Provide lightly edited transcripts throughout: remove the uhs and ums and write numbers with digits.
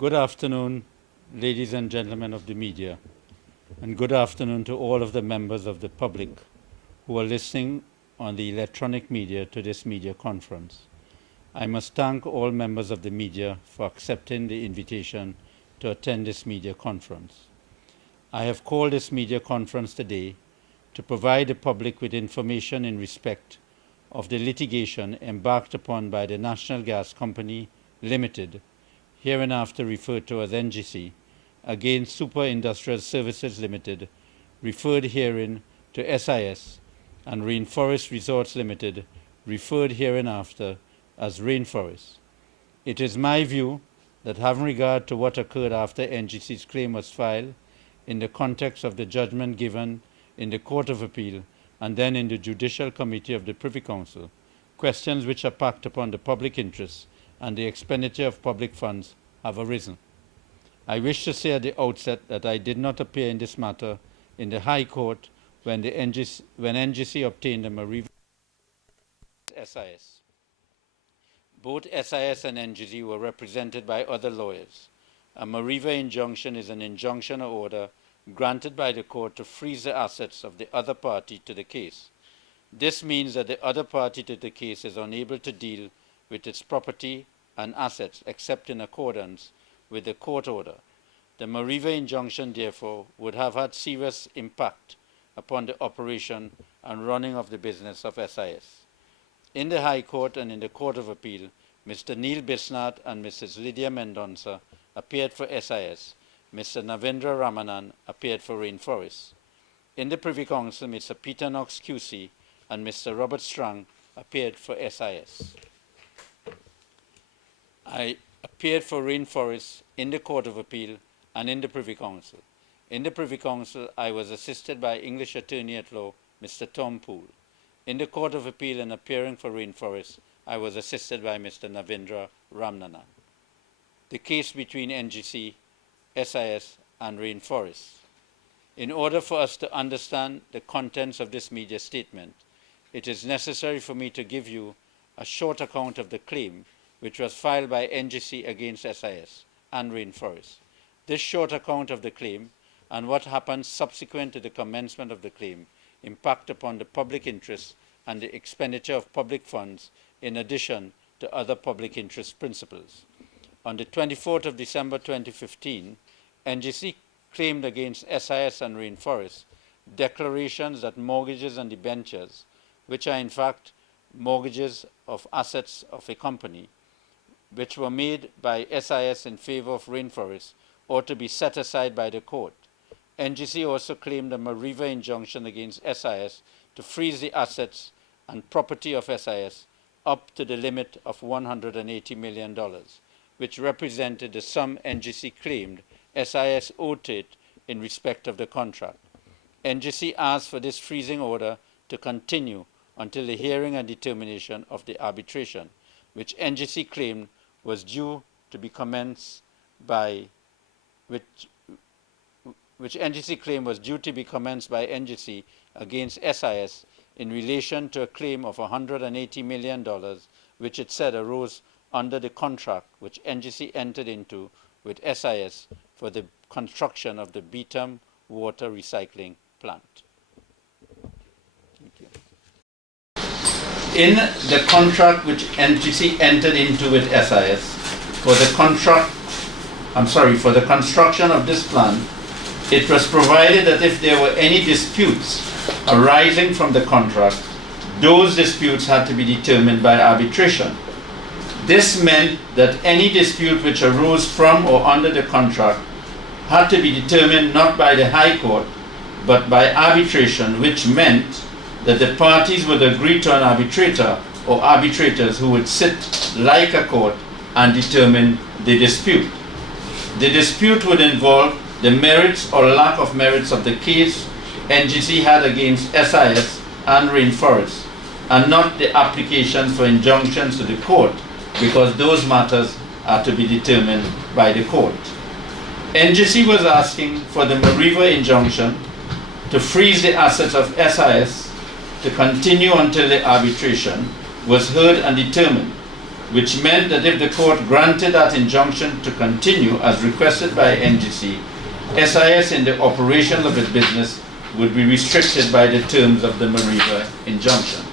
Good afternoon, ladies and gentlemen of the media, and good afternoon to all of the members of the public who are listening on the electronic media to this media conference. I must thank all members of the media for accepting the invitation to attend this media conference. I have called this media conference today to provide the public with information in respect of the litigation embarked upon by the National Gas Company Limited, hereinafter referred to as NGC, against Super Industrial Services Limited, referred herein to SIS, and RainForest Resorts Limited, referred hereinafter as RainForest. It is my view that, having regard to what occurred after NGC's claim was filed, in the context of the judgment given in the Court of Appeal and then in the Judicial Committee of the Privy Council, questions which are packed upon the public interest and the expenditure of public funds have arisen. I wish to say at the outset that I did not appear in this matter in the High Court when NGC obtained a Mariva SIS. Both SIS and NGC were represented by other lawyers. A Mariva injunction is an injunction or order granted by the court to freeze the assets of the other party to the case. This means that the other party to the case is unable to deal with its property and assets except in accordance with the court order. The Mariva injunction, therefore, would have had serious impact upon the operation and running of the business of SIS. In the High Court and in the Court of Appeal, Mr. Neil Bisnath and Mrs. Lydia Mendonça appeared for SIS. Mr. Navendra Ramanan appeared for RainForest. In the Privy Council, Mr. Peter Knox QC and Mr. Robert Strang appeared for SIS. I appeared for RainForest in the Court of Appeal and in the Privy Council. In the Privy Council, I was assisted by English Attorney at Law, Mr. Tom Poole. In the Court of Appeal and appearing for RainForest, I was assisted by Mr. Navendra Ramanan. The case between NGC, SIS, and RainForest. In order for us to understand the contents of this media statement, it is necessary for me to give you a short account of the claim which was filed by NGC against SIS and RainForest. This short account of the claim and what happened subsequent to the commencement of the claim impact upon the public interest and the expenditure of public funds in addition to other public interest principles. On the 24th of December 2015, NGC claimed against SIS and RainForest declarations that mortgages and debentures, which are in fact mortgages of assets of a company, which were made by SIS in favor of RainForest, ought to be set aside by the court. NGC also claimed a Mariva injunction against SIS to freeze the assets and property of SIS up to the limit of $180 million, which represented the sum NGC claimed SIS owed it in respect of the contract. NGC asked for this freezing order to continue until the hearing and determination of the arbitration, which NGC claimed was due to be commenced by NGC against SIS in relation to a claim of $180 million, which it said arose under the contract which NGC entered into with SIS for the construction of the Beetham water recycling plant. Thank you. In the contract which NGC entered into with SIS for the construction of this plant, it was provided that if there were any disputes arising from the contract, those disputes had to be determined by arbitration. This meant that any dispute which arose from or under the contract had to be determined not by the High Court, but by arbitration, which meant that the parties would agree to an arbitrator or arbitrators who would sit like a court and determine the dispute. The dispute would involve the merits or lack of merits of the case NGC had against SIS and RainForest, and not the applications for injunctions to the court, because those matters are to be determined by the court. NGC was asking for the Mariva injunction to freeze the assets of SIS to continue until the arbitration was heard and determined. which meant that if the court granted that injunction to continue as requested by NGC, SIS in the operation of its business would be restricted by the terms of the Mariva injunction.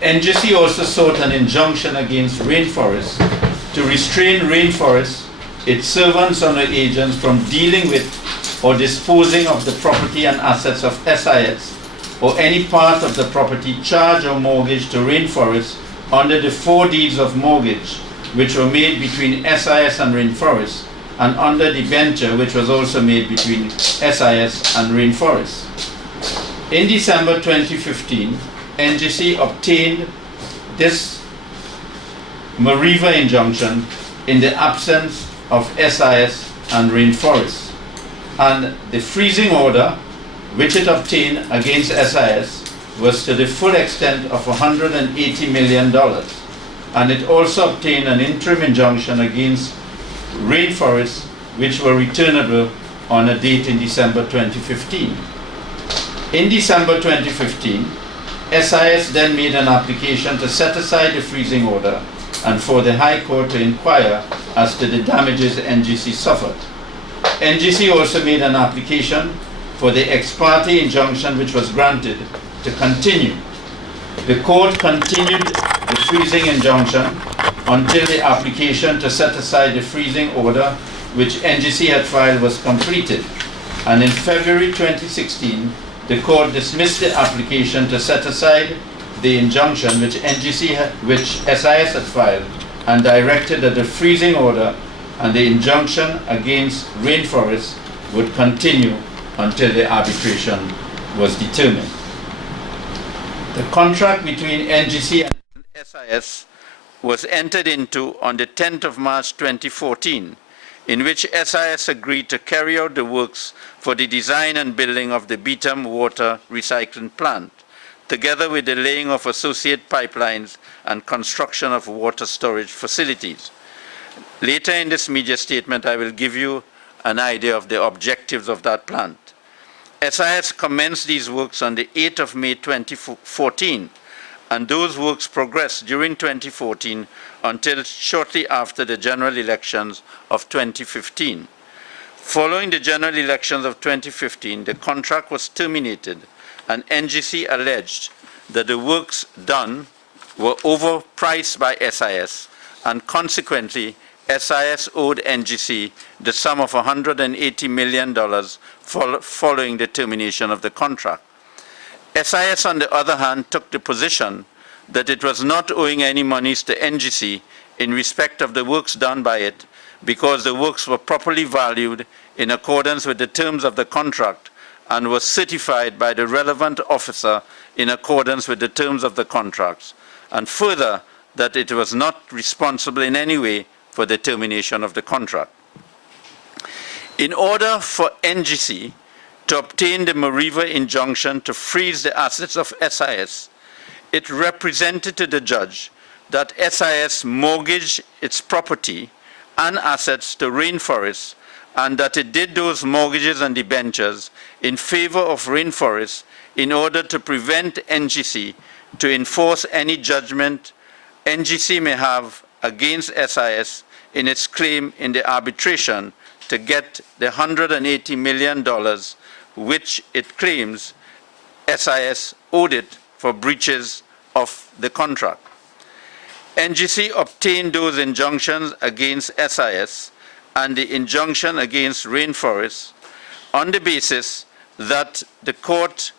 NGC also sought an injunction against RainForest to restrain RainForest, its servants and agents from dealing with or disposing of the property and assets of SIS or any part of the property charged or mortgaged to RainForest under the 4 deeds of mortgage which were made between SIS and RainForest, and under the venture which was also made between SIS and RainForest. In December 2015, NGC obtained this Mariva injunction in the absence of SIS and RainForest, and the freezing order which it obtained against SIS was to the full extent of $180 million, and it also obtained an interim injunction against RainForest which were returnable on a date in December 2015. In December 2015, SIS then made an application to set aside the freezing order and for the High Court to inquire as to the damages NGC suffered. NGC also made an application for the ex parte injunction which was granted to continue. The court continued the freezing injunction until the application to set aside the freezing order which NGC had filed was completed, and in February 2016 the court dismissed the application to set aside the injunction which SIS had filed and directed that the freezing order and the injunction against RainForest would continue until the arbitration was determined. The contract between NGC and SIS was entered into on the 10th of March 2014, in which SIS agreed to carry out the works for the design and building of the Beetham water recycling plant, together with the laying of associate pipelines and construction of water storage facilities. Later in this media statement, I will give you an idea of the objectives of that plant. SIS commenced these works on the 8th of May 2014, and those works progressed during 2014 until shortly after the general elections of 2015. Following the general elections of 2015, the contract was terminated, and NGC alleged that the works done were overpriced by SIS, and consequently SIS owed NGC the sum of $180 million following the termination of the contract. SIS, on the other hand, took the position that it was not owing any monies to NGC in respect of the works done by it because the works were properly valued in accordance with the terms of the contract and was certified by the relevant officer in accordance with the terms of the contracts, and further that it was not responsible in any way for the termination of the contract. In order for NGC to obtain the Mariva injunction to freeze the assets of SIS, it represented to the judge that SIS mortgaged its property and assets to RainForest, and that it did those mortgages and debentures in favor of RainForest in order to prevent NGC to enforce any judgment NGC may have against SIS in its claim in the arbitration to get the $180 million which it claims SIS owed it for breaches of the contract. NGC obtained those injunctions against SIS and the injunction against RainForest on the basis that the court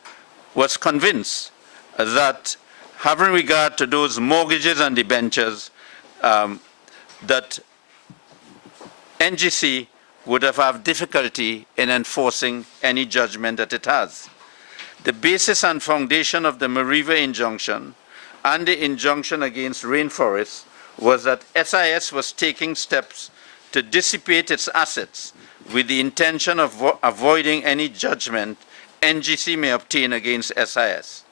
was convinced that, having regard to those mortgages and debentures, that NGC would have difficulty in enforcing any judgment that it has. The basis and foundation of the Mariva injunction and the injunction against RainForest was that SIS was taking steps to dissipate its assets with the intention of avoiding any judgment NGC may obtain against SIS.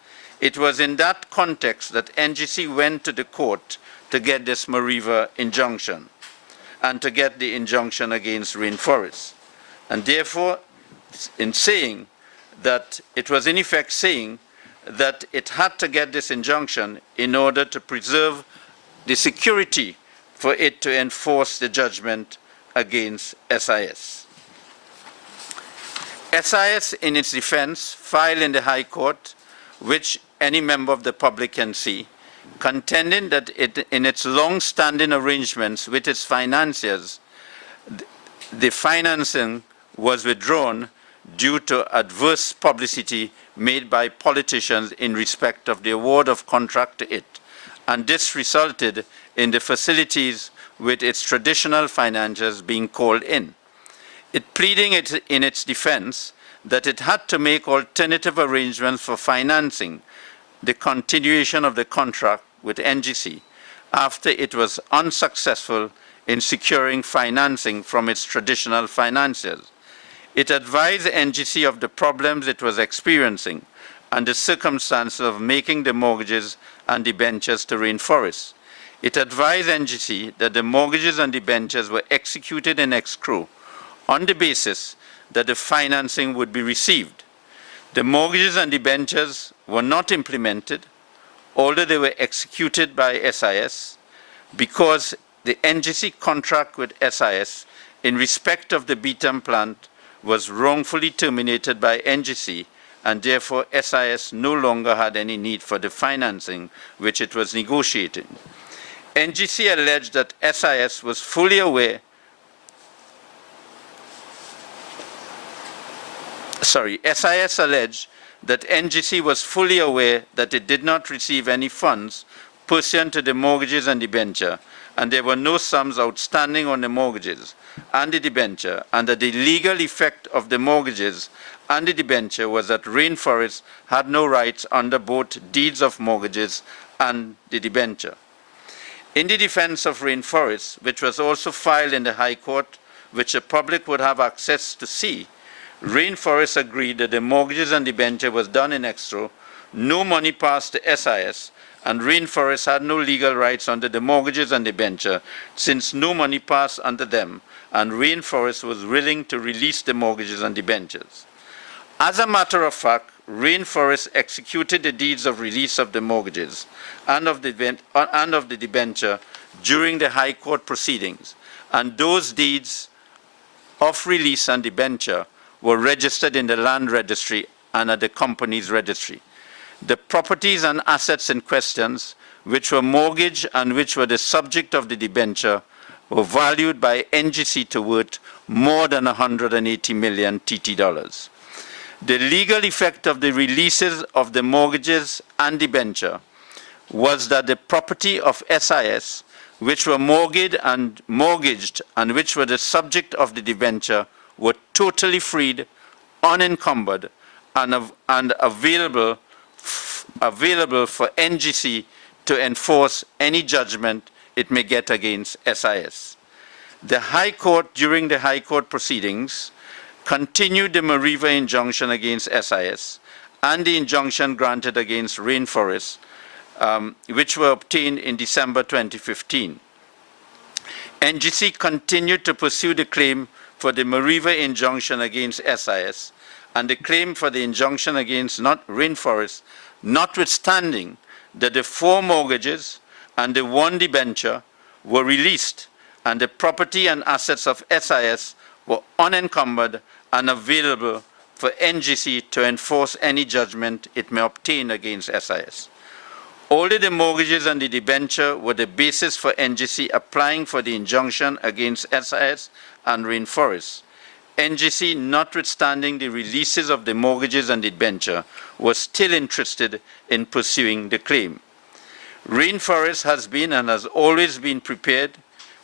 It was in that context that NGC went to the court to get this Mariva injunction and to get the injunction against RainForest. And therefore, in saying that, it was in effect saying that it had to get this injunction in order to preserve the security for it to enforce the judgment against SIS. SIS, in its defense, filed in the High Court, which any member of the public can see, contending that in its long-standing arrangements with its financiers, the financing was withdrawn due to adverse publicity made by politicians in respect of the award of contract to it, and this resulted in the facilities with its traditional financiers being called in. It pleading in its defense that it had to make alternative arrangements for financing the continuation of the contract with NGC after it was unsuccessful in securing financing from its traditional financiers. It advised NGC of the problems it was experiencing and the circumstances of making the mortgages and debentures to RainForest. It advised NGC that the mortgages and debentures were executed in escrow on the basis that the financing would be received. The mortgages and debentures were not implemented, although they were executed by SIS, because the NGC contract with SIS in respect of the Beetham plant was wrongfully terminated by NGC, and therefore SIS no longer had any need for the financing which it was negotiating. NGC alleged that SIS was fully aware SIS alleged that NGC was fully aware that it did not receive any funds pursuant to the mortgages and debenture, and there were no sums outstanding on the mortgages and the debenture, and that the legal effect of the mortgages and the debenture was that RainForest had no rights under both deeds of mortgages and the debenture. In the defense of RainForest, which was also filed in the High Court, which the public would have access to see, RainForest agreed that the mortgages and debenture was done in escrow, no money passed to SIS, and RainForest had no legal rights under the mortgages and debenture, since no money passed under them, and RainForest was willing to release the mortgages and debentures. As a matter of fact, RainForest executed the deeds of release of the mortgages and of the debenture during the High Court proceedings, and those deeds of release and debenture were registered in the land registry and at the company's registry. The properties and assets in questions, which were mortgaged and which were the subject of the debenture, were valued by NGC to worth more than 180 million TT dollars. The legal effect of the releases of the mortgages and debenture was that the property of SIS, which were mortgaged and which were the subject of the debenture, were totally freed, unencumbered, and available for NGC to enforce any judgment it may get against SIS. The High Court, during the High Court proceedings, continued the Mariva injunction against SIS and the injunction granted against RainForest, which were obtained in December 2015. NGC continued to pursue the claim for the Mariva injunction against SIS and the claim for the injunction against RainForest, notwithstanding that the 4 mortgages and the 1 debenture were released and the property and assets of SIS were unencumbered and available for NGC to enforce any judgment it may obtain against SIS. Although the mortgages and the debenture were the basis for NGC applying for the injunction against SIS and RainForest, NGC, notwithstanding the releases of the mortgages and debenture, was still interested in pursuing the claim. RainForest has been and has always been prepared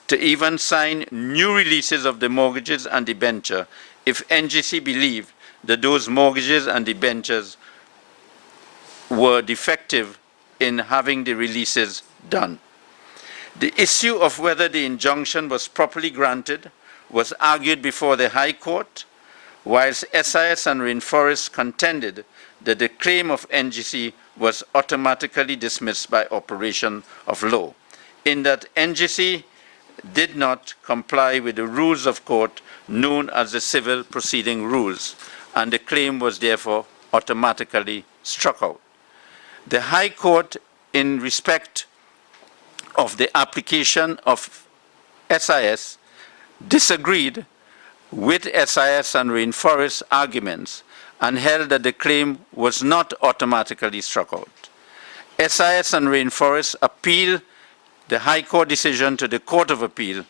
to even sign new releases of the mortgages and debenture if NGC believed that those mortgages and debentures were defective in having the releases done. The issue of whether the injunction was properly granted was argued before the High Court, whilst SIS and RainForest contended that the claim of NGC was automatically dismissed by operation of law, in that NGC did not comply with the rules of court known as the civil proceeding rules, and the claim was therefore automatically struck out. The High Court, in respect of the application of SIS disagreed with SIS and RainForest arguments and held that the claim was not automatically struck out. SIS and RainForest appealed the High Court decision to the Court of Appeal,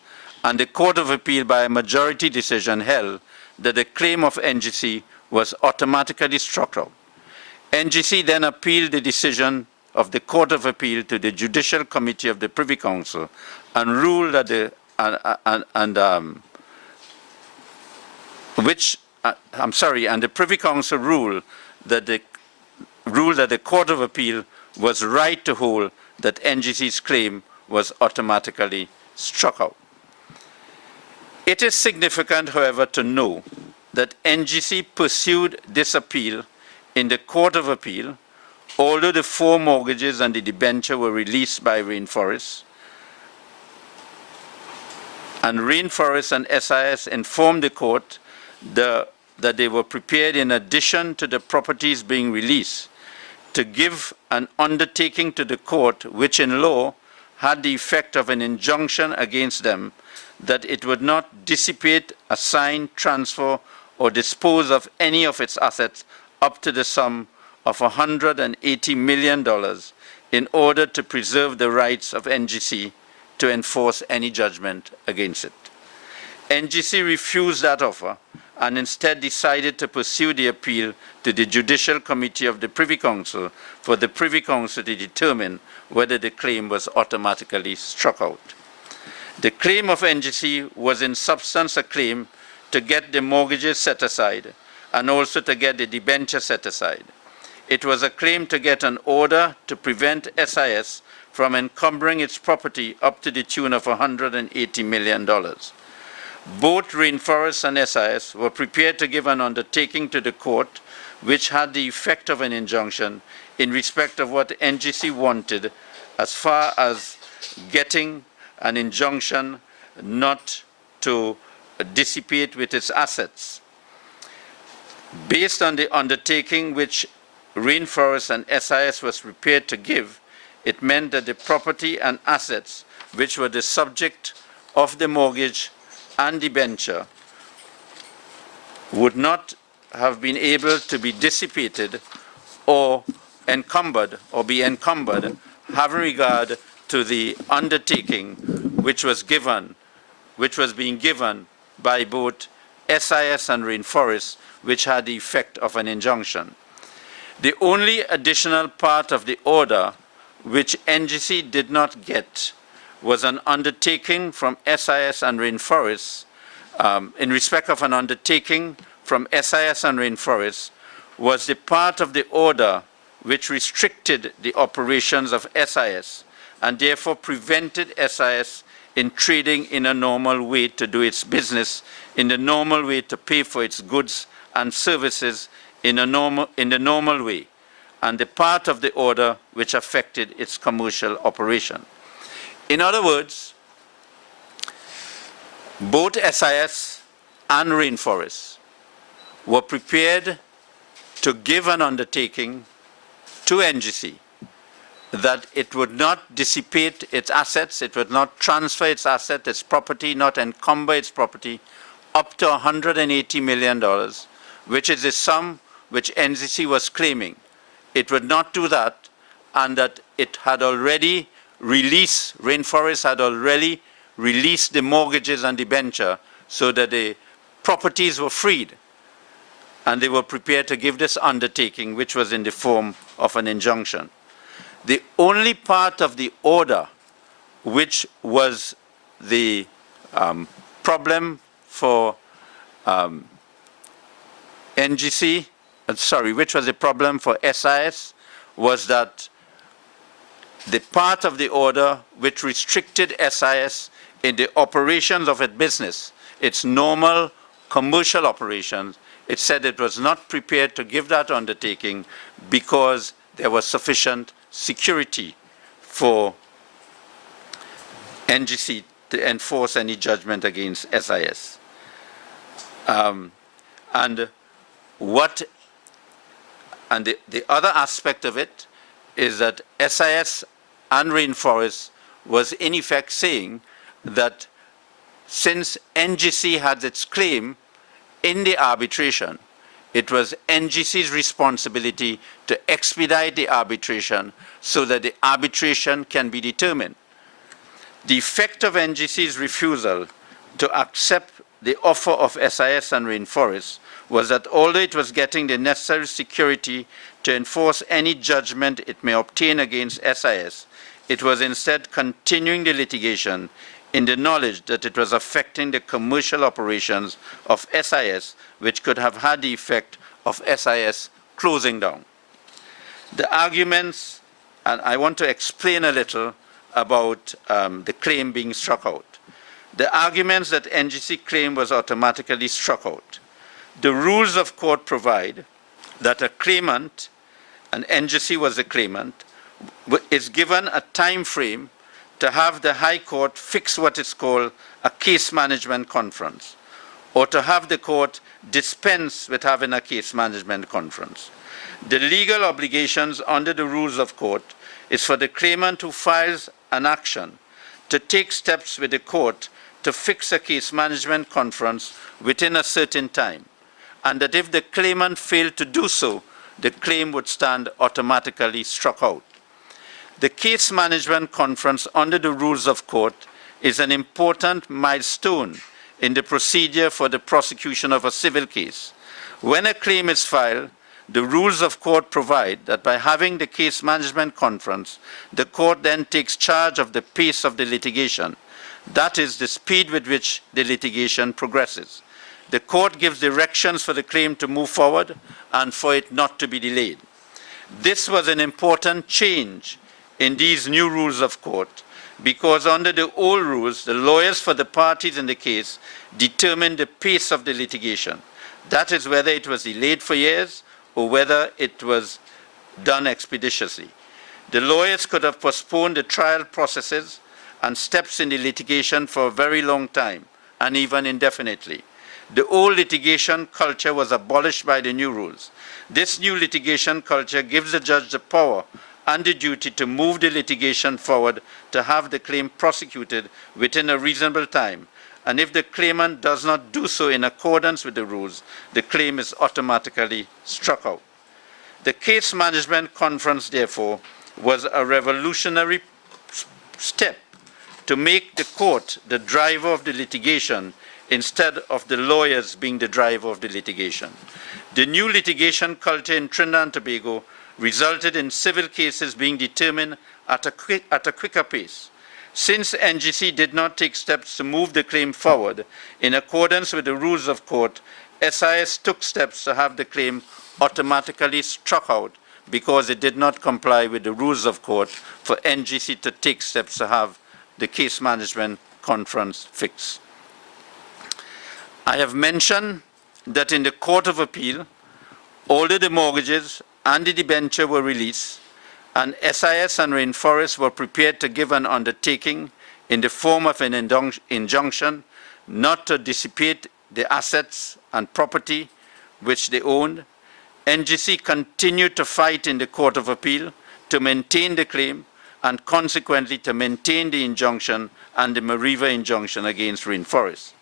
and the Court of Appeal by a majority decision held that the claim of NGC was automatically struck out. NGC then appealed the decision of the Court of Appeal to the Judicial Committee of the Privy Council and ruled that the and the Privy Council ruled that the Court of Appeal was right to hold that NGC's claim was automatically struck out. It is significant, however, to know that NGC pursued this appeal in the Court of Appeal, although the 4 mortgages and the debenture were released by RainForest, and RainForest and SIS informed the court that they were prepared, in addition to the properties being released, to give an undertaking to the court which in law had the effect of an injunction against them that it would not dissipate, assign, transfer, or dispose of any of its assets up to the sum of $180 million in order to preserve the rights of NGC to enforce any judgment against it. NGC refused that offer and instead decided to pursue the appeal to the Judicial Committee of the Privy Council for the Privy Council to determine whether the claim was automatically struck out. The claim of NGC was in substance a claim to get the mortgages set aside and also to get the debenture set aside. It was a claim to get an order to prevent SIS from encumbering its property up to the tune of $180 million. Both RainForest and SIS were prepared to give an undertaking to the court which had the effect of an injunction in respect of what NGC wanted, as far as getting an injunction not to dissipate with its assets. Based on the undertaking which RainForest and SIS was prepared to give, it meant that the property and assets which were the subject of the mortgage and debenture would not have been able to be dissipated or encumbered or be encumbered, having regard to the undertaking which was being given by both SIS and RainForest, which had the effect of an injunction. The only additional part of the order which NGC did not get was an undertaking from SIS and RainForest. In respect of an undertaking from SIS and RainForest was the part of the order which restricted the operations of SIS and therefore prevented SIS in trading in a normal way, to do its business in the normal way, to pay for its goods and services in the normal way, and the part of the order which affected its commercial operation. In other words, both SIS and RainForest were prepared to give an undertaking to NGC that it would not dissipate its assets, it would not transfer its asset, its property, not encumber its property up to $180 million, which is the sum which NGC was claiming. It would not do that, and that it had already released, RainForest had already released the mortgages and debenture so that the properties were freed. And they were prepared to give this undertaking, which was in the form of an injunction. The only part of the order which was the problem for NGC, which was the problem for SIS, was that the part of the order which restricted SIS in the operations of its business, its normal commercial operations, it said it was not prepared to give that undertaking because there was sufficient security for NGC to enforce any judgment against SIS. The other aspect of it is that SIS and RainForest was in effect saying that since NGC had its claim in the arbitration, it was NGC's responsibility to expedite the arbitration so that the arbitration can be determined. The effect of NGC's refusal to accept the offer of SIS and RainForest was that although it was getting the necessary security to enforce any judgment it may obtain against SIS, it was instead continuing the litigation in the knowledge that it was affecting the commercial operations of SIS, which could have had the effect of SIS closing down. The arguments, and I want to explain a little about the claim being struck out. The arguments that NGC claim was automatically struck out. The rules of court provide that a claimant, and NGC was the claimant, is given a time frame to have the High Court fix what is called a case management conference, or to have the court dispense with having a case management conference. The legal obligations under the rules of court is for the claimant who files an action to take steps with the court to fix a case management conference within a certain time, and that if the claimant failed to do so, the claim would stand automatically struck out. The case management conference under the rules of court is an important milestone in the procedure for the prosecution of a civil case. When a claim is filed, the rules of court provide that by having the case management conference, the court then takes charge of the pace of the litigation. That is, the speed with which the litigation progresses. The court gives directions for the claim to move forward and for it not to be delayed. This was an important change in these new rules of court, because under the old rules, the lawyers for the parties in the case determined the pace of the litigation. That is, whether it was delayed for years or whether it was done expeditiously. The lawyers could have postponed the trial processes and steps in the litigation for a very long time, and even indefinitely. The old litigation culture was abolished by the new rules. This new litigation culture gives the judge the power and the duty to move the litigation forward to have the claim prosecuted within a reasonable time. And if the claimant does not do so in accordance with the rules, the claim is automatically struck out. The case management conference, therefore, was a revolutionary step to make the court the driver of the litigation instead of the lawyers being the driver of the litigation. The new litigation culture in Trinidad and Tobago resulted in civil cases being determined at a quicker pace. Since NGC did not take steps to move the claim forward in accordance with the rules of court, SIS took steps to have the claim automatically struck out because it did not comply with the rules of court for NGC to take steps to have the case management conference fixed. I have mentioned that in the Court of Appeal, although the mortgages and the debenture were released, and SIS and RainForest were prepared to give an undertaking in the form of an injunction not to dissipate the assets and property which they owned, NGC continued to fight in the Court of Appeal to maintain the claim and consequently to maintain the injunction and the Mariva injunction against RainForest.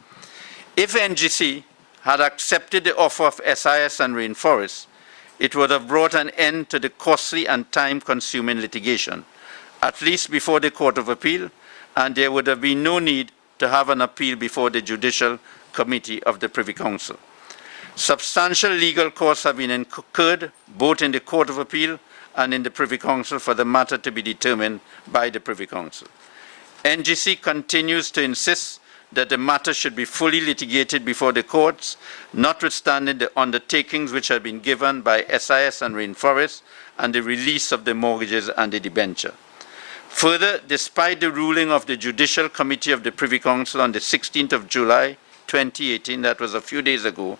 If NGC had accepted the offer of SIS and RainForest, it would have brought an end to the costly and time-consuming litigation, at least before the Court of Appeal, and there would have been no need to have an appeal before the Judicial Committee of the Privy Council. Substantial legal costs have been incurred both in the Court of Appeal and in the Privy Council for the matter to be determined by the Privy Council. NGC continues to insist that the matter should be fully litigated before the courts, notwithstanding the undertakings which have been given by SIS and RainForest and the release of the mortgages and the debenture. Further, despite the ruling of the Judicial Committee of the Privy Council on the 16th of July 2018, that was a few days ago,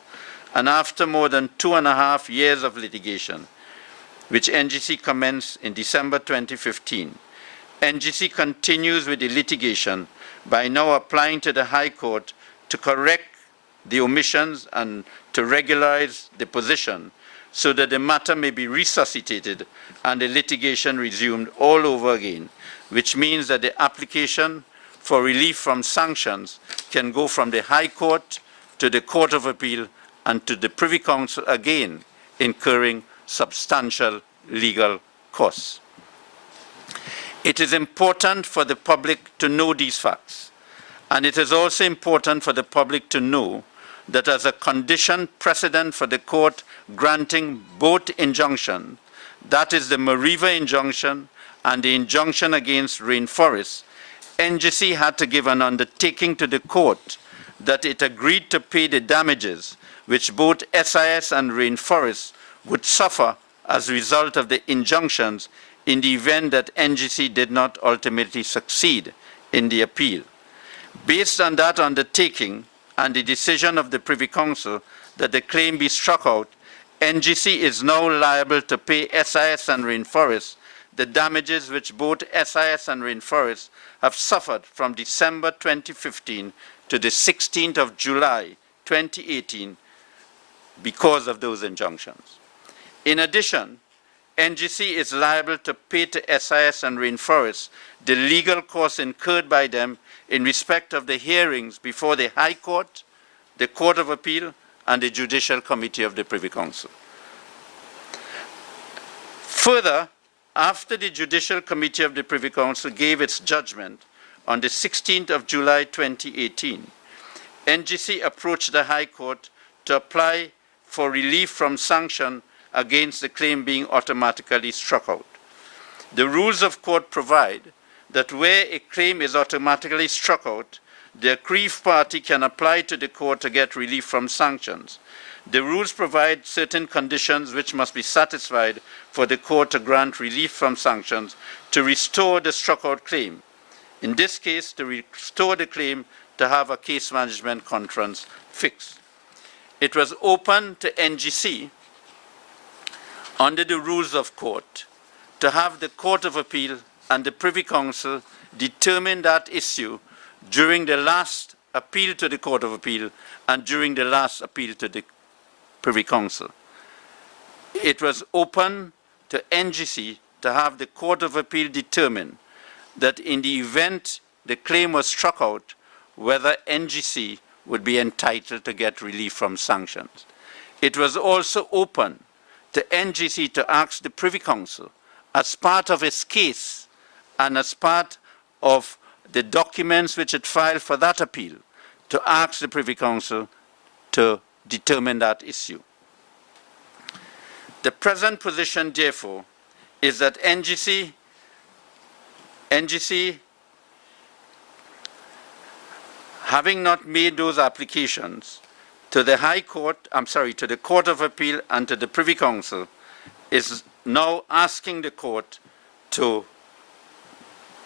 and after more than 2.5 years of litigation, which NGC commenced in December 2015, NGC continues with the litigation by now applying to the High Court to correct the omissions and to regularize the position so that the matter may be resuscitated and the litigation resumed all over again, which means that the application for relief from sanctions can go from the High Court to the Court of Appeal and to the Privy Council again, incurring substantial legal costs. It is important for the public to know these facts, and it is also important for the public to know that as a condition precedent for the court granting both injunctions, that is the Mariva injunction and the injunction against RainForest, NGC had to give an undertaking to the court that it agreed to pay the damages which both SIS and RainForest would suffer as a result of the injunctions in the event that NGC did not ultimately succeed in the appeal. Based on that undertaking and the decision of the Privy Council that the claim be struck out, NGC is now liable to pay SIS and RainForest the damages which both SIS and RainForest have suffered from December 2015 to the 16th of July 2018 because of those injunctions. In addition, NGC is liable to pay to SIS and RainForest the legal costs incurred by them in respect of the hearings before the High Court, the Court of Appeal, and the Judicial Committee of the Privy Council. Further, after the Judicial Committee of the Privy Council gave its judgment on the 16th of July 2018, NGC approached the High Court to apply for relief from sanction against the claim being automatically struck out. The rules of court provide that where a claim is automatically struck out, the aggrieved party can apply to the court to get relief from sanctions. The rules provide certain conditions which must be satisfied for the court to grant relief from sanctions to restore the struck out claim. In this case, to restore the claim to have a case management conference fixed. It was open to NGC under the rules of court to have the Court of Appeal and the Privy Council determine that issue during the last appeal to the Court of Appeal and during the last appeal to the Privy Council. It was open to NGC to have the Court of Appeal determine that in the event the claim was struck out, whether NGC would be entitled to get relief from sanctions. It was also open to NGC to ask the Privy Council, as part of its case and as part of the documents which it filed for that appeal, to ask the Privy Council to determine that issue. The present position, therefore, is that NGC having not made those applications to the to the Court of Appeal and to the Privy Council, is now asking the court to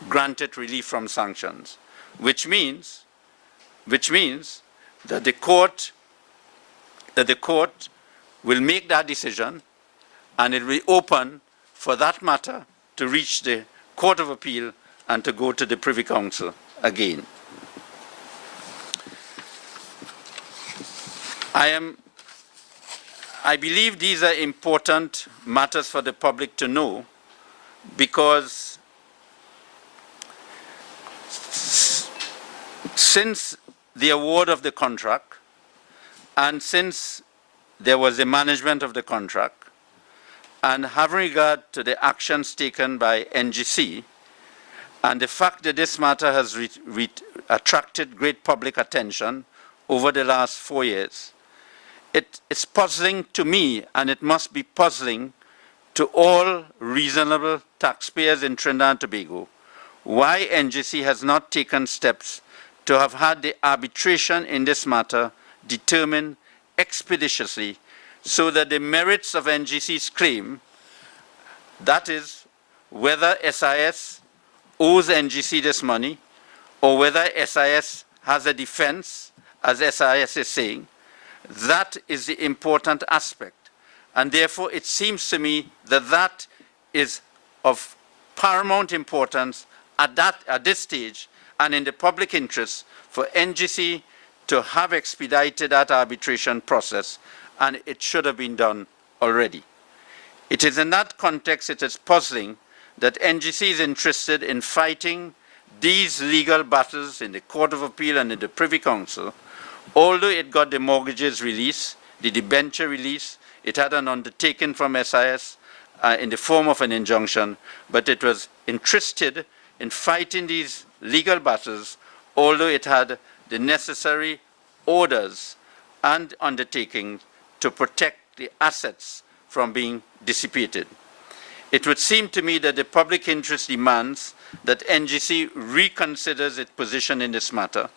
grant it relief from sanctions, which means that the court will make that decision, and it will be open for that matter to reach the Court of Appeal and to go to the Privy Council again. I believe these are important matters for the public to know, because since the award of the contract and since there was a management of the contract, and having regard to the actions taken by NGC and the fact that this matter has attracted great public attention over the last 4 years, it is puzzling to me, and it must be puzzling to all reasonable taxpayers in Trinidad and Tobago, why NGC has not taken steps to have had the arbitration in this matter determined expeditiously, so that the merits of NGC's claim, that is, whether SIS owes NGC this money, or whether SIS has a defense, as SIS is saying, that is the important aspect. And therefore, it seems to me that that is of paramount importance at this stage, and in the public interest for NGC to have expedited that arbitration process, and it should have been done already. It is in that context it is puzzling that NGC is interested in fighting these legal battles in the Court of Appeal and in the Privy Council, although it got the mortgages release, the debenture release, it had an undertaking from SIS in the form of an injunction, but it was interested in fighting these legal battles, although it had the necessary orders and undertakings to protect the assets from being dissipated. It would seem to me that the public interest demands that NGC reconsiders its position in this matter,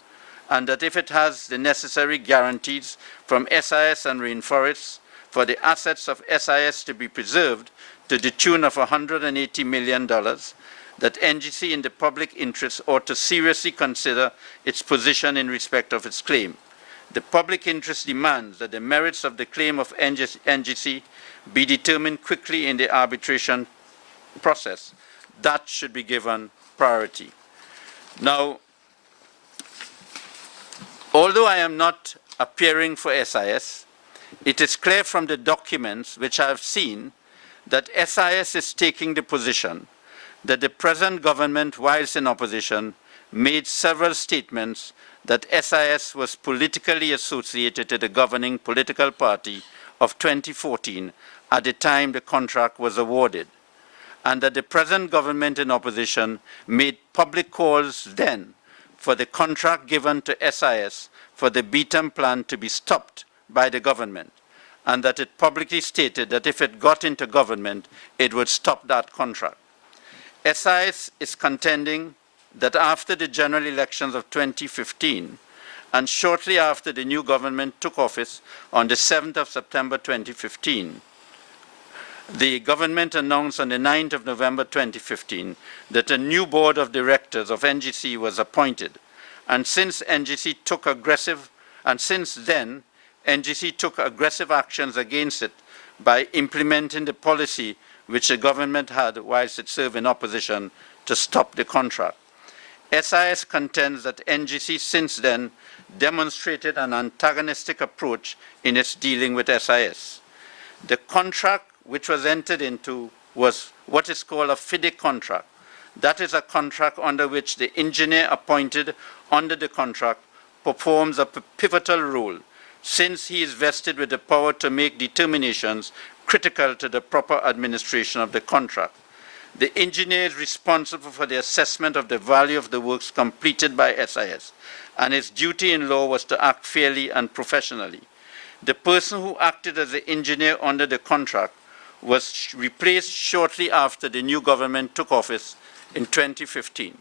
and that if it has the necessary guarantees from SIS and RainForest for the assets of SIS to be preserved to the tune of $180 million, that NGC in the public interest ought to seriously consider its position in respect of its claim. The public interest demands that the merits of the claim of NGC be determined quickly in the arbitration process. That should be given priority. Now, although I am not appearing for SIS, it is clear from the documents which I have seen that SIS is taking the position that the present government, whilst in opposition, made several statements that SIS was politically associated to the governing political party of 2014 at the time the contract was awarded, and that the present government in opposition made public calls then for the contract given to SIS for the Beetham plan to be stopped by the government, and that it publicly stated that if it got into government, it would stop that contract. SIS is contending that after the general elections of 2015, and shortly after the new government took office on the 7th of September 2015, the government announced on the 9th of November 2015 that a new board of directors of NGC was appointed. And since NGC took aggressive, and since then, NGC took aggressive actions against it by implementing the policy which the government had whilst it served in opposition to stop the contract. SIS contends that NGC since then demonstrated an antagonistic approach in its dealing with SIS. The contract which was entered into was what is called a FIDIC contract. That is a contract under which the engineer appointed under the contract performs a pivotal role, since he is vested with the power to make determinations critical to the proper administration of the contract. The engineer is responsible for the assessment of the value of the works completed by SIS, and his duty in law was to act fairly and professionally. The person who acted as the engineer under the contract was replaced shortly after the new government took office in 2015,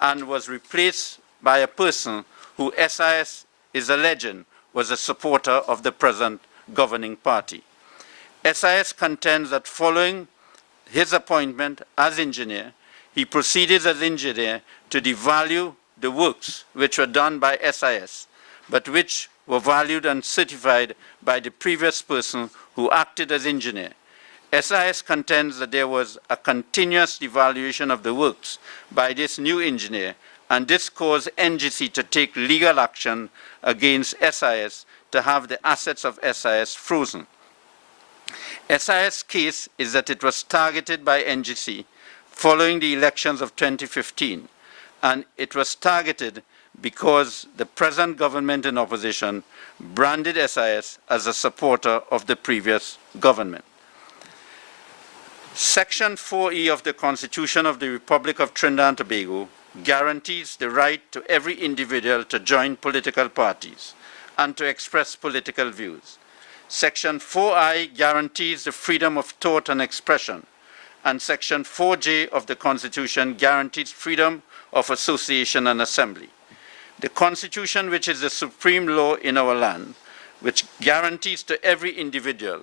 and was replaced by a person who SIS is alleging was a supporter of the present governing party. SIS contends that following his appointment as engineer, he proceeded as engineer to devalue the works which were done by SIS, but which were valued and certified by the previous person who acted as engineer. SIS contends that there was a continuous devaluation of the works by this new engineer, and this caused NGC to take legal action against SIS to have the assets of SIS frozen. SIS' case is that it was targeted by NGC following the elections of 2015, and it was targeted because the present government in opposition branded SIS as a supporter of the previous government. Section 4E of the Constitution of the Republic of Trinidad and Tobago guarantees the right to every individual to join political parties and to express political views. Section 4I guarantees the freedom of thought and expression, and Section 4J of the Constitution guarantees freedom of association and assembly. The Constitution, which is the supreme law in our land, which guarantees to every individual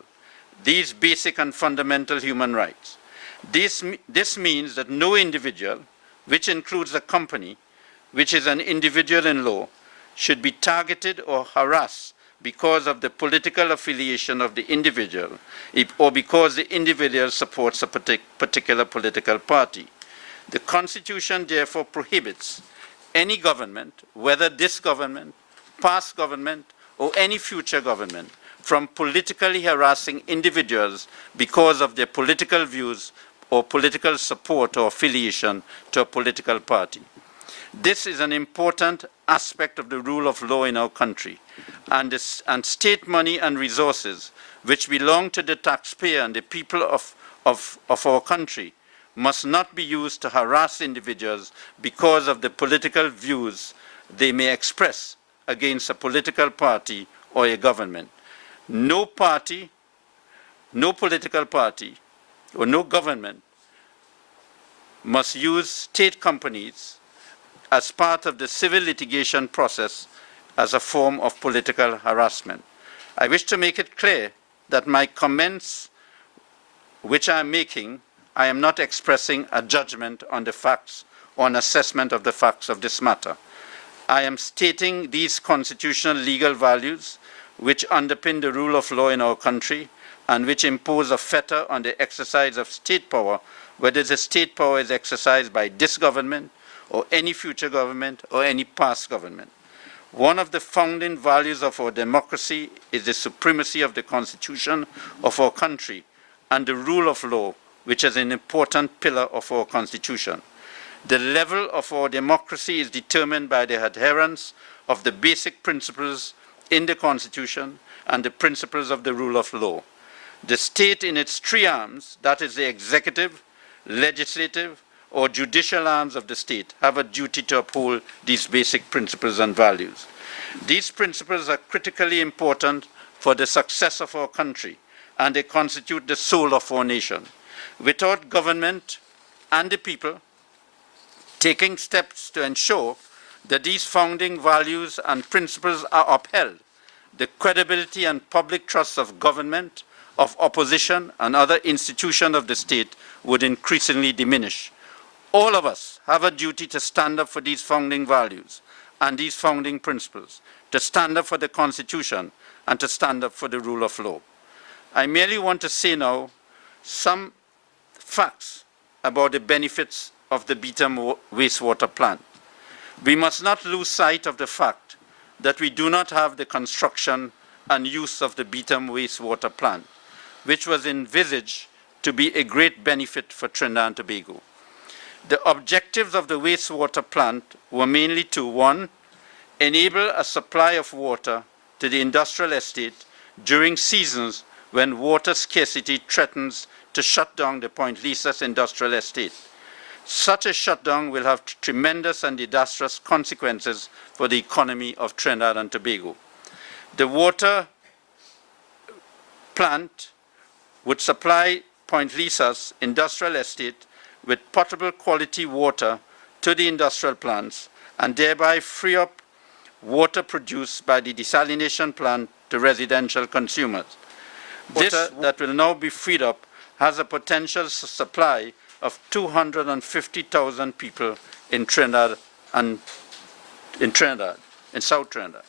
these basic and fundamental human rights. This means that no individual, which includes a company, which is an individual in law, should be targeted or harassed because of the political affiliation of the individual or because the individual supports a particular political party. The Constitution therefore prohibits any government, whether this government, past government, or any future government, from politically harassing individuals because of their political views or political support or affiliation to a political party. This is an important aspect of the rule of law in our country, and state money and resources which belong to the taxpayer and the people of our country must not be used to harass individuals because of the political views they may express against a political party or a government. No party, no political party, or no government must use state companies as part of the civil litigation process as a form of political harassment. I wish to make it clear that my comments which I am making, I am not expressing a judgment on the facts or an assessment of the facts of this matter. I am stating these constitutional legal values which underpin the rule of law in our country and which impose a fetter on the exercise of state power, whether the state power is exercised by this government or any future government or any past government. One of the founding values of our democracy is the supremacy of the Constitution of our country and the rule of law, which is an important pillar of our Constitution. The level of our democracy is determined by the adherence of the basic principles in the Constitution and the principles of the rule of law. The state in its three arms, that is the executive, legislative, or judicial arms of the state, have a duty to uphold these basic principles and values. These principles are critically important for the success of our country, and they constitute the soul of our nation. Without government and the people taking steps to ensure that these founding values and principles are upheld, the credibility and public trust of government, of opposition, and other institutions of the state would increasingly diminish. All of us have a duty to stand up for these founding values and these founding principles, to stand up for the Constitution and to stand up for the rule of law. I merely want to say now some facts about the benefits of the Beetham wastewater plant. We must not lose sight of the fact that we do not have the construction and use of the Beetham wastewater plant, which was envisaged to be a great benefit for Trinidad and Tobago. The objectives of the wastewater plant were mainly to, one, enable a supply of water to the industrial estate during seasons when water scarcity threatens to shut down the Point Lisas industrial estate. Such a shutdown will have tremendous and disastrous consequences for the economy of Trinidad and Tobago. The water plant would supply Point Lisas industrial estate with potable quality water to the industrial plants and thereby free up water produced by the desalination plant to residential consumers. This that will now be freed up has a potential supply of 250,000 people in Trinidad and in South Trinidad.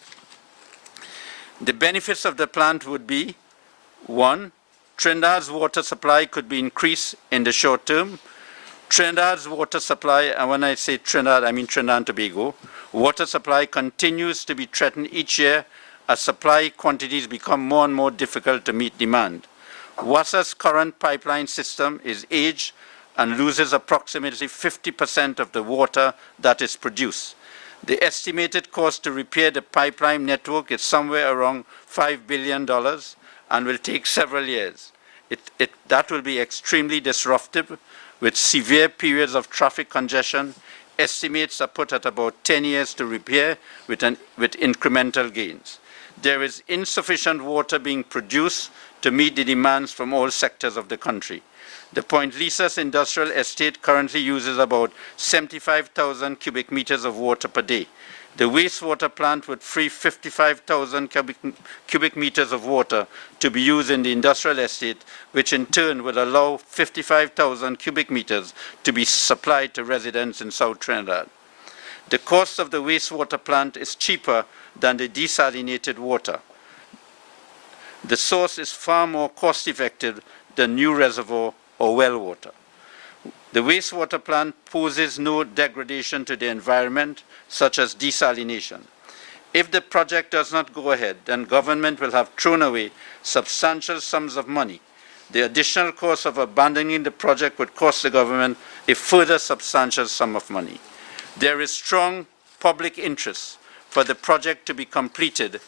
The benefits of the plant would be, one, Trinidad's water supply could be increased in the short term. Trinidad's water supply, and when I say Trinidad, I mean Trinidad and Tobago, water supply continues to be threatened each year as supply quantities become more and more difficult to meet demand. WASA's current pipeline system is aged and loses approximately 50% of the water that is produced. The estimated cost to repair the pipeline network is somewhere around $5 billion and will take several years. That will be extremely disruptive with severe periods of traffic congestion. Estimates are put at about 10 years to repair with incremental gains. There is insufficient water being produced to meet the demands from all sectors of the country. The Point Lisas industrial estate currently uses about 75,000 cubic meters of water per day. The wastewater plant would free 55,000 cubic meters of water to be used in the industrial estate, which in turn would allow 55,000 cubic meters to be supplied to residents in South Trinidad. The cost of the wastewater plant is cheaper than the desalinated water. The source is far more cost-effective than new reservoir or well water. The wastewater plant poses no degradation to the environment, such as desalination. If the project does not go ahead, then government will have thrown away substantial sums of money. The additional cost of abandoning the project would cost the government a further substantial sum of money. There is strong public interest for the project to be completed,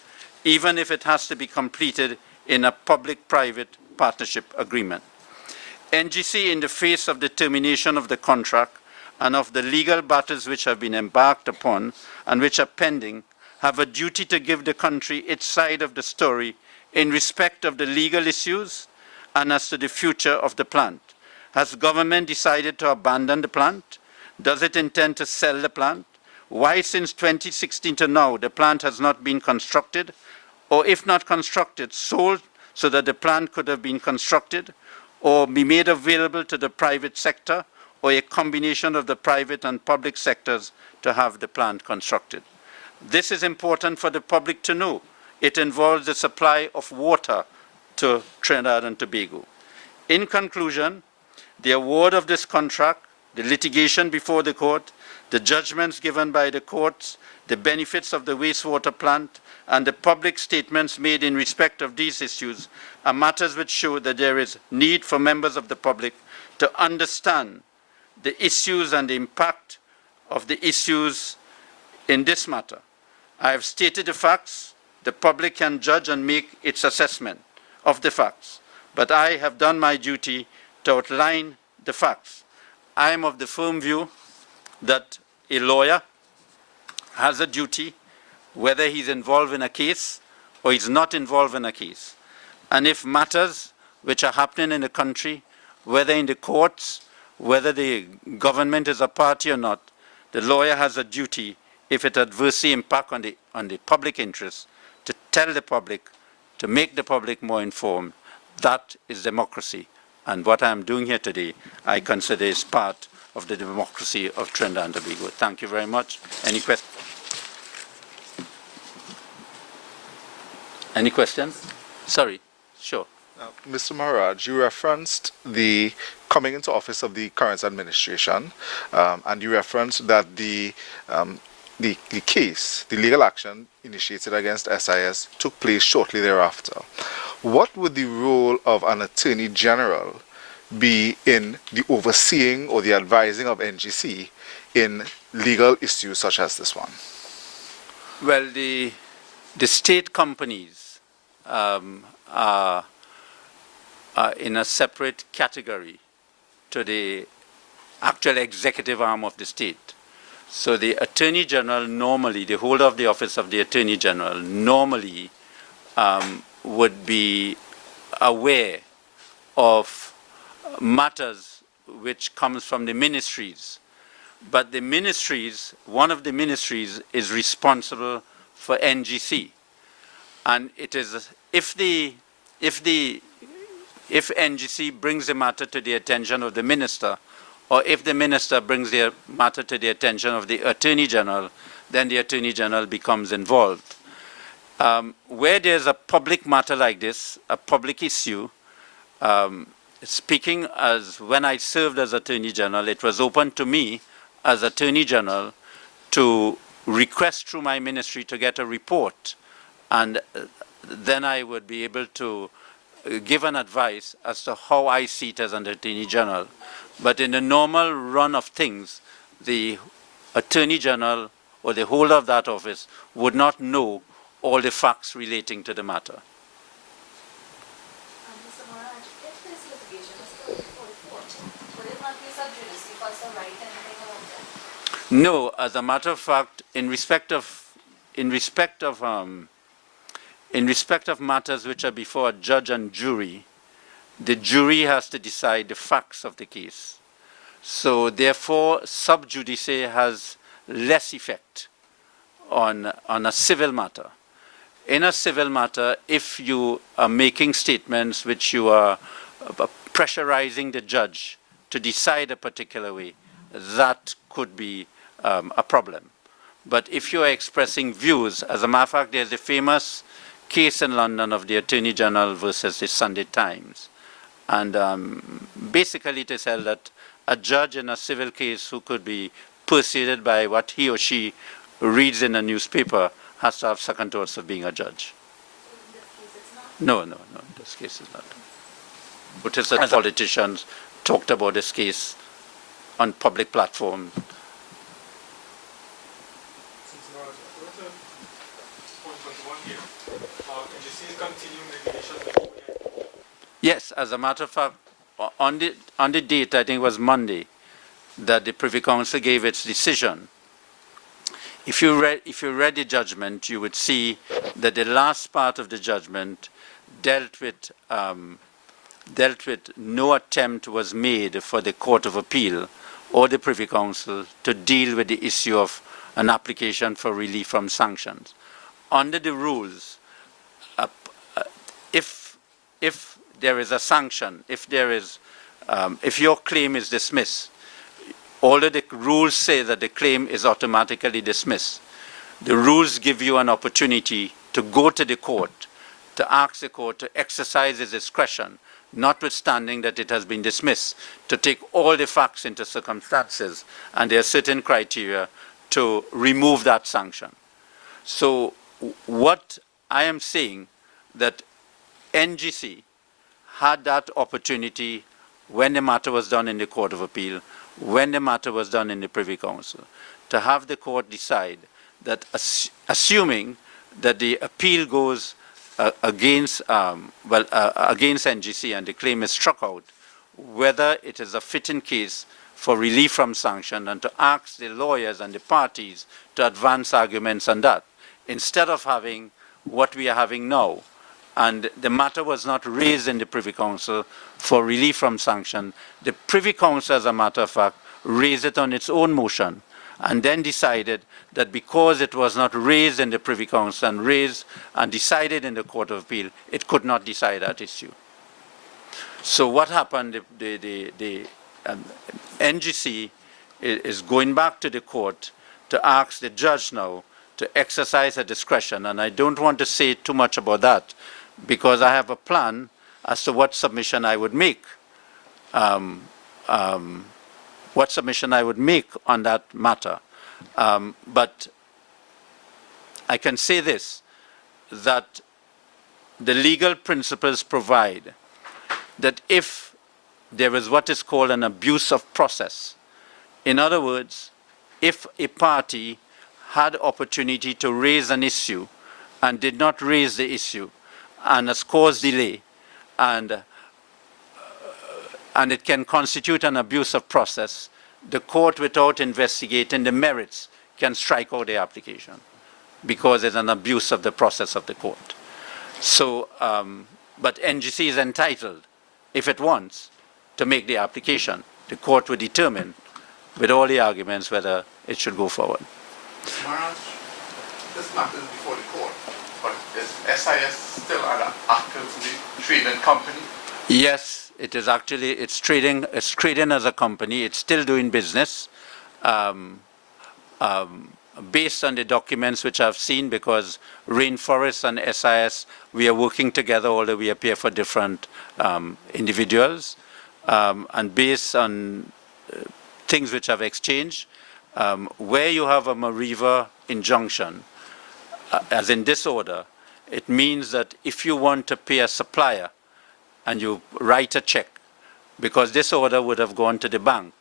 even if it has to be completed in a public-private partnership agreement. NGC, in the face of the termination of the contract and of the legal battles which have been embarked upon and which are pending, have a duty to give the country its side of the story in respect of the legal issues and as to the future of the plant. Has government decided to abandon the plant? Does it intend to sell the plant? Why since 2016 to now the plant has not been constructed, or if not constructed, sold so that the plant could have been constructed or be made available to the private sector, or a combination of the private and public sectors to have the plant constructed? This is important for the public to know. It involves the supply of water to Trinidad and Tobago. In conclusion, the award of this contract, the litigation before the court, the judgments given by the courts, the benefits of the wastewater plant, and the public statements made in respect of these issues are matters which show that there is need for members of the public to understand the issues and the impact of the issues in this matter. I have stated the facts. The public can judge and make its assessment of the facts, but I have done my duty to outline the facts. I am of the firm view that a lawyer has a duty, whether he's involved in a case or he's not involved in a case. And if matters which are happening in the country, whether in the courts, whether the government is a party or not, the lawyer has a duty, if it adversely impacts on the public interest, to tell the public, to make the public more informed. That is democracy. And what I am doing here today, I consider is part of the democracy of Trinidad and Tobago. Thank you very much. Any questions? Any questions? Sorry, sure. Mr. Maharaj, you referenced the coming into office of the current administration, and you referenced that the case, the legal action initiated against SIS took place shortly thereafter. What would the role of an Attorney General be in the overseeing or the advising of NGC in legal issues such as this one? Well, the state companies are in a separate category to the actual executive arm of the state. So the Attorney General normally, the holder of the office of the Attorney General normally would be aware of matters which comes from the ministries. But the ministries, one of the ministries is responsible for NGC. And it is, if NGC brings the matter to the attention of the minister, or if the minister brings the matter to the attention of the Attorney General, then the Attorney General becomes involved. Where there's a public matter like this, a public issue, speaking as when I served as Attorney General, it was open to me as Attorney General to request through my ministry to get a report, and then I would be able to give an advice as to how I see it as an Attorney General. But in the normal run of things, the Attorney General or the holder of that office would not know all the facts relating to the matter. Mr. Maharaj, if this litigation is still before the court, would it not be sub judice for us to write anything about that? No, as a matter of fact, in respect of matters which are before a judge and jury, the jury has to decide the facts of the case. So therefore, sub judice has less effect on a civil matter. In a civil matter, if you are making statements which you are pressurizing the judge to decide a particular way, that could be a problem. But if you are expressing views, as a matter of fact, there's a famous case in London of the Attorney General versus the Sunday Times. And basically it is held that a judge in a civil case who could be persuaded by what he or she reads in a newspaper has to have second thoughts of being a judge. So in this case, it's not. No, in this case it's not. But as politicians talked about this case on public platforms. Yes, as a matter of fact, on the date, I think it was Monday, that the Privy Council gave its decision. If you read the judgment, you would see that the last part of the judgment dealt with no attempt was made for the Court of Appeal or the Privy Council to deal with the issue of an application for relief from sanctions. Under the rules, if there is a sanction, if your claim is dismissed, although the rules say that the claim is automatically dismissed, the rules give you an opportunity to go to the court, to ask the court to exercise its discretion, notwithstanding that it has been dismissed, to take all the facts into circumstances, and there are certain criteria to remove that sanction. So what I am saying, that NGC had that opportunity when the matter was done in the Court of Appeal, when the matter was done in the Privy Council, to have the court decide that, assuming that the appeal goes against NGC and the claim is struck out, whether it is a fitting case for relief from sanction, and to ask the lawyers and the parties to advance arguments on that, instead of having what we are having now. And the matter was not raised in the Privy Council for relief from sanction. The Privy Council, as a matter of fact, raised it on its own motion, and then decided that because it was not raised in the Privy Council and raised and decided in the Court of Appeal, it could not decide that issue. So what happened, the NGC is going back to the court to ask the judge now to exercise her discretion, and I don't want to say too much about that, because I have a plan as to what submission I would make. What submission I would make on that matter. But I can say this, that the legal principles provide that if there is what is called an abuse of process, in other words, if a party had opportunity to raise an issue and did not raise the issue and has caused delay, and it can constitute an abuse of process, the court, without investigating the merits, can strike out the application because it's an abuse of the process of the court. So, but NGC is entitled, if it wants, to make the application. The court will determine, with all the arguments, whether it should go forward. Maharaj, this matter is before the court, but is SIS still an actively trading company? Yes, it is actually, it's trading as a company. It's still doing business. Based on the documents which I've seen, because RainForest and SIS, we are working together, although we appear for different individuals. And based on things which I've exchanged, where you have a Mariva injunction, as in disorder, it means that if you want to pay a supplier and you write a check, because this order would have gone to the bank,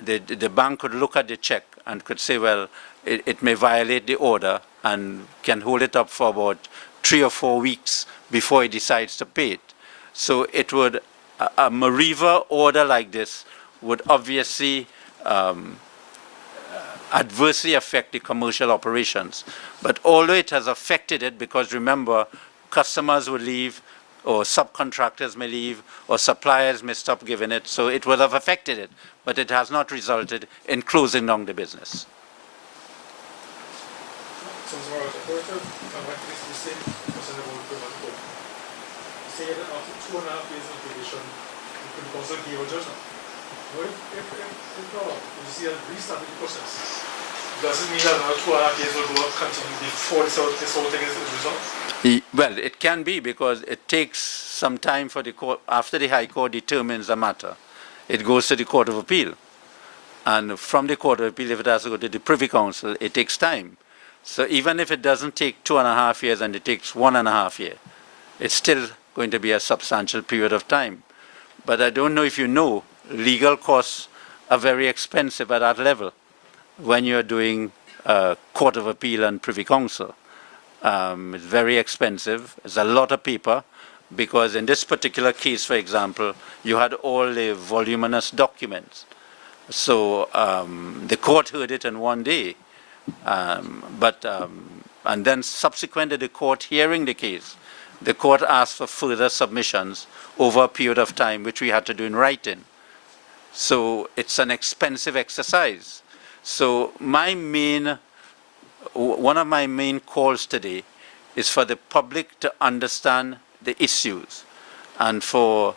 the bank could look at the check and could say, well, it may violate the order, and can hold it up for about 3 or 4 weeks before it decides to pay it. So it would, a Mariva order like this would obviously adversely affect the commercial operations. But although it has affected it, because remember, customers will leave, or subcontractors may leave, or suppliers may stop giving it, so it would have affected it, but it has not resulted in closing down the business. Say that after 2.5 years of litigation, the Privy Council gave a judgment. Now, if you see a restarting the process, does it mean that another 2.5 years will go up continue before this whole thing is resolved? Well, it can be, because it takes some time for the court, after the High Court determines the matter, it goes to the Court of Appeal. And from the Court of Appeal, if it has to go to the Privy Council, it takes time. So even if it doesn't take 2.5 years and it takes 1.5 years, it's still going to be a substantial period of time. But I don't know if you know, legal costs are very expensive at that level when you're doing Court of Appeal and Privy Council. It's very expensive. It's a lot of paper because in this particular case, for example, you had all the voluminous documents. So the court heard it in one day. And then subsequent to the court hearing the case, the court asked for further submissions over a period of time, which we had to do in writing. So it's an expensive exercise. So one of my main calls today is for the public to understand the issues and for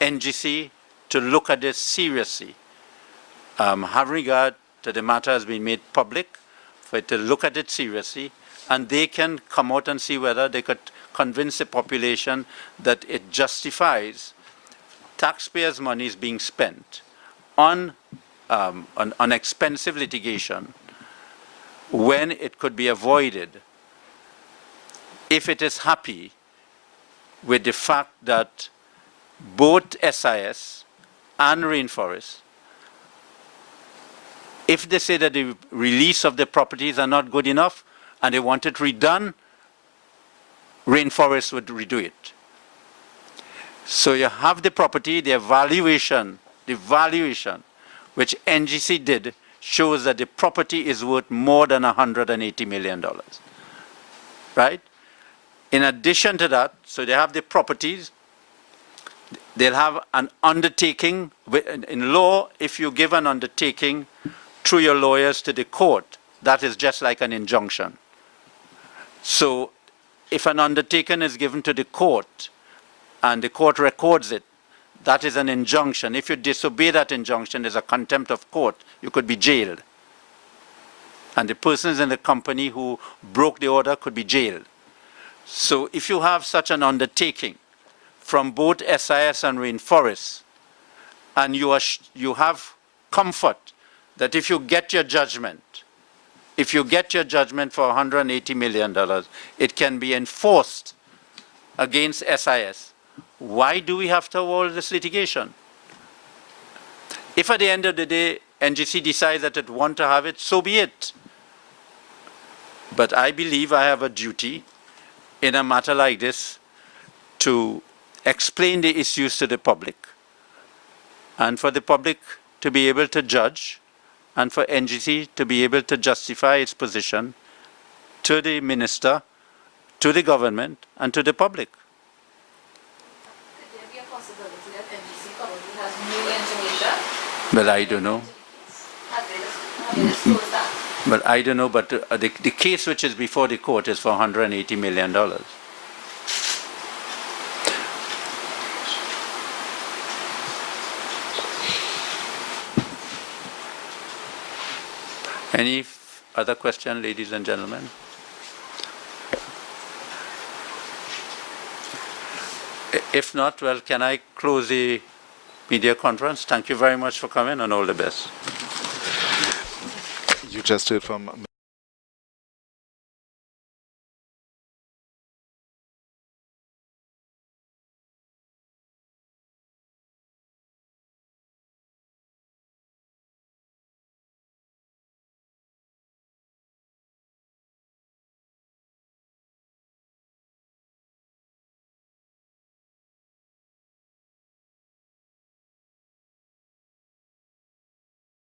NGC to look at this seriously. Have regard to the matter has been made public, for it to look at it seriously, and they can come out and see whether they could convince the population that it justifies taxpayers' money is being spent on expensive litigation when it could be avoided if it is happy with the fact that both SIS and Rainforest, if they say that the release of the properties are not good enough and they want it redone, Rainforest would redo it. So you have the property, the valuation, which NGC did, shows that the property is worth more than $180 million, right? In addition to that, so they have the properties, they'll have an undertaking. In law, if you give an undertaking through your lawyers to the court, that is just like an injunction. So if an undertaking is given to the court and the court records it, that is an injunction. If you disobey that injunction, there's a contempt of court. You could be jailed. And the persons in the company who broke the order could be jailed. So if you have such an undertaking from both SIS and Rainforest, and you have comfort that if you get your judgment for $180 million, it can be enforced against SIS, why do we have to have all this litigation? If at the end of the day, NGC decides that it wants to have it, so be it. But I believe I have a duty in a matter like this to explain the issues to the public and for the public to be able to judge and for NGC to be able to justify its position to the minister, to the government, and to the public. Could there be a possibility that NGC probably has new information? Well, I don't know. Have they disclosed that? Well, I don't know, but the case which is before the court is for $180 million. Any other question, ladies and gentlemen? If not, well, can I close the media conference? Thank you very much for coming and all the best. You just heard from